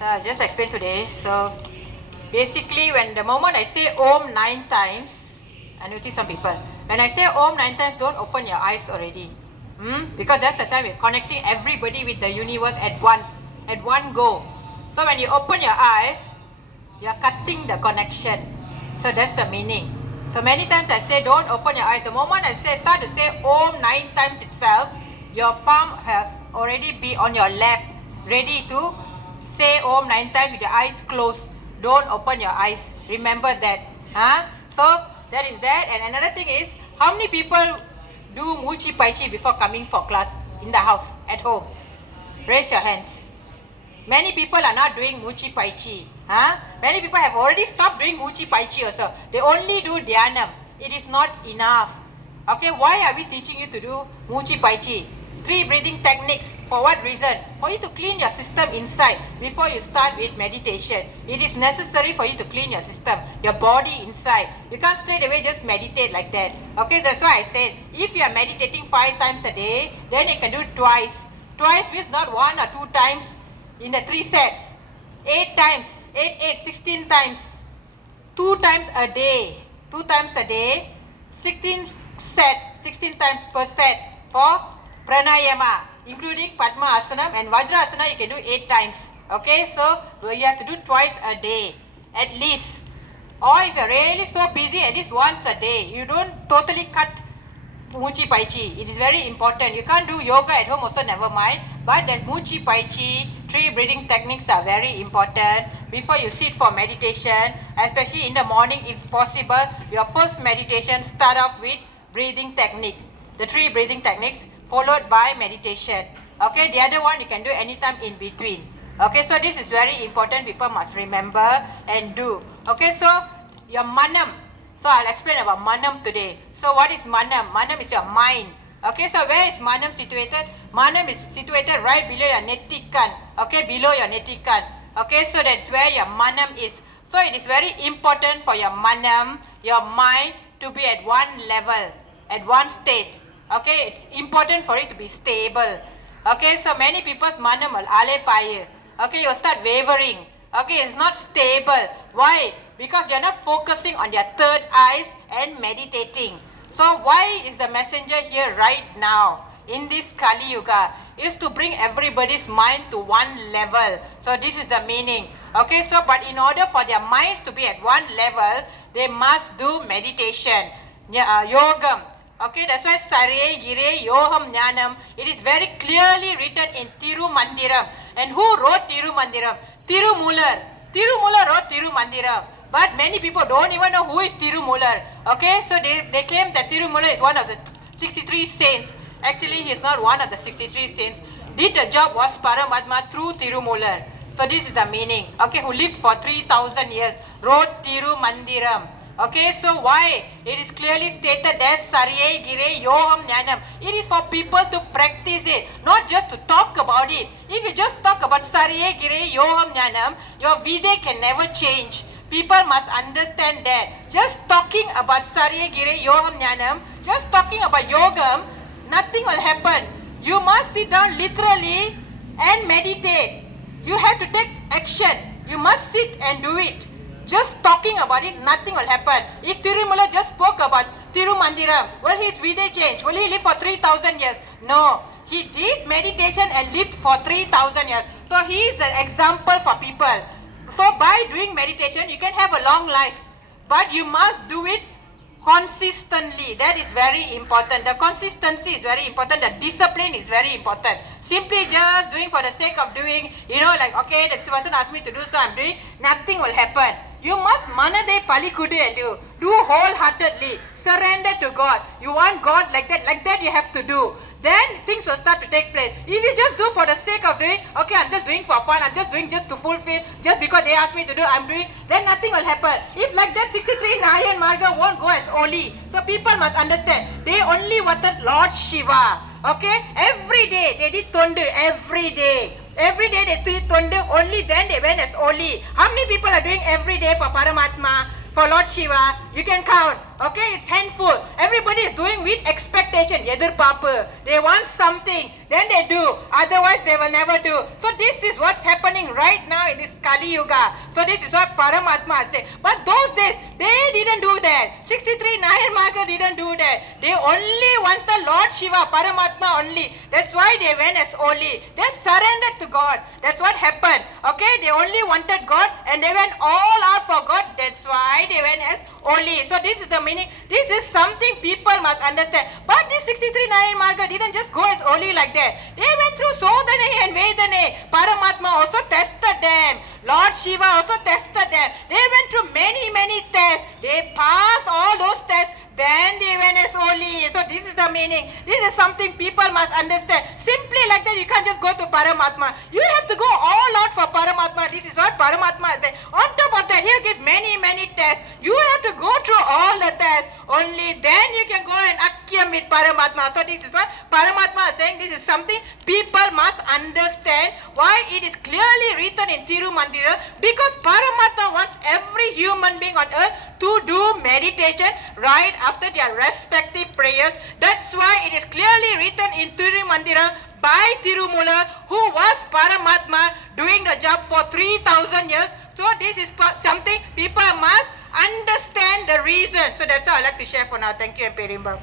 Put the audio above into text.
So I'll just explain today. So basically, when the moment I say Om 9 times, I notice some people, when I say Om 9 times, don't open your eyes already. Because that's the time we're connecting everybody with the universe at once, at one go. So when you open your eyes, you're cutting the connection. So that's the meaning. So many times I say don't open your eyes. The moment I start to say Om 9 times itself, your palm has already be on your lap, ready to say Om 9 times with your eyes closed. Don't open your eyes. Remember that. So that is that. And another thing is, how many people do Muchi Pai Chi before coming for class in the house, at home? Raise your hands. Many people are not doing Muchi Pai Chi. Many people have already stopped doing Muchi Pai Chi also. They only do Dhyanam. It is not enough. Okay, why are we teaching you to do Muchi Pai Chi? 3 breathing techniques. For what reason? For you to clean your system inside before you start with meditation. It is necessary for you to clean your system, your body inside. You can't straight away just meditate like that. Okay, that's why I said, if you are meditating 5 times a day, then you can do it twice. Twice means not 1 or 2 times in the 3 sets. 8 times, 16 times. 2 times a day. 2 times a day, 16 times per set for pranayama, including Padma Asanam and Vajrasana. You can do 8 times. Okay, so you have to do twice a day at least. Or if you're really so busy, at least once a day. You don't totally cut Muchi Pai Chi. It is very important. You can't do yoga at home also, never mind. But that Muchi Pai Chi, 3 breathing techniques are very important. Before you sit for meditation, especially in the morning if possible, your first meditation start off with breathing technique. The 3 breathing techniques followed by meditation. Okay, the other one you can do anytime in between. Okay, so this is very important. People must remember and do. Okay, so your manam. So I'll explain about manam today. So what is manam? Manam is your mind. Okay, so where is manam situated? Manam is situated right below your netikan. Okay, below your netikan. Okay, so that's where your manam is. So it is very important for your manam, your mind, to be at one level, at one state. Okay, it's important for it to be stable. Okay, so many people's manam will alepaya. Okay, you'll start wavering. Okay, it's not stable. Why? Because you're not focusing on your third eyes and meditating. So why is the messenger here right now in this Kali Yuga? Is to bring everybody's mind to one level. So this is the meaning. Okay, so but in order for their minds to be at one level, they must do meditation, yogam. Okay, that's why Sarye Gire Yoham Jnanam. It is very clearly written in Tirumandiram. And who wrote Tirumandiram? Tirumular. Tirumular wrote Tirumandiram. But many people don't even know who is Tirumular. Okay, so they claim that Tirumular is one of the 63 saints. Actually, he is not one of the 63 saints. Did the job was Paramathma through Tirumular. So this is the meaning. Okay, who lived for 3,000 years, wrote Tirumandiram. Okay, so why? It is clearly stated as Sarye Gire Yoham Jnanam. It is for people to practice it, not just to talk about it. If you just talk about Sarye Gire Yoham Jnanam, your Vide can never change. People must understand that. Just talking about Sarye Gire Yoham Jnanam, just talking about yogam, nothing will happen. You must sit down literally and meditate. You have to take action. You must sit and do it. Just talking about it, nothing will happen. If Tirumala just spoke about Tirumandiram, will his Vide change? Will he live for 3,000 years? No. He did meditation and lived for 3,000 years. So he is the example for people. So by doing meditation, you can have a long life. But you must do it consistently. That is very important. The consistency is very important. The discipline is very important. Simply just doing for the sake of doing, like, okay, that person asked me to do, so I'm doing, nothing will happen. You must manade palikudu and do wholeheartedly. Surrender to God. You want God like that you have to do. Then things will start to take place. If you just do for the sake of doing, okay, I'm just doing for fun, I'm just doing just to fulfill, just because they asked me to do, I'm doing, then nothing will happen. If like that, 63 Nayan Marga won't go as holy. So people must understand, they only wanted Lord Shiva. Okay, every day they did Tondu, every day. Every day they did Tondu, only then they went as holy. How many people are doing every day for Paramathma, for Lord Shiva? You can count. Okay, it's handful. Everybody is doing with expectation. Yedir Papa. They want something, then they do. Otherwise, they will never do. So this is what's happening right now in this Kali Yuga. So this is what Paramathma said. But those days, they didn't do that. 63 Nayan Marga didn't do that. They only want the Lord Shiva, Paramathma only. That's why they went as holy. They surrendered to God. That's what happened. Okay, they only wanted God and they went all out for God. That's why they went as holy. So this is the meaning. This is something people must understand. But this 63 Nayan Marga didn't just go as holy like that. They went through Sodhane and Vedane. Paramatma also tested them. Lord Shiva also tested them. They went through many tests. They passed all those tests. Then they went as holy. So this is the meaning. This is something people must understand. Simply like that, you can't just go to Paramatma. You have to go all out for Paramatma. This is what Paramatma said. On top of that, he'll give many tests. You have to go through all the tests. Only then you can go and Akyam with Paramatma. So this is what Paramatma is saying. This is something people must understand. Why it is clearly written in Tirumandira. Because Paramatma wants every human being on earth to do meditation right after their respective prayers. That's why it is clearly written in Tirumandira by Tirumula, who was Paramatma doing the job for 3,000 years. So this is something people must understand the reason. So that's all I'd like to share for now. Thank you, and Perimba.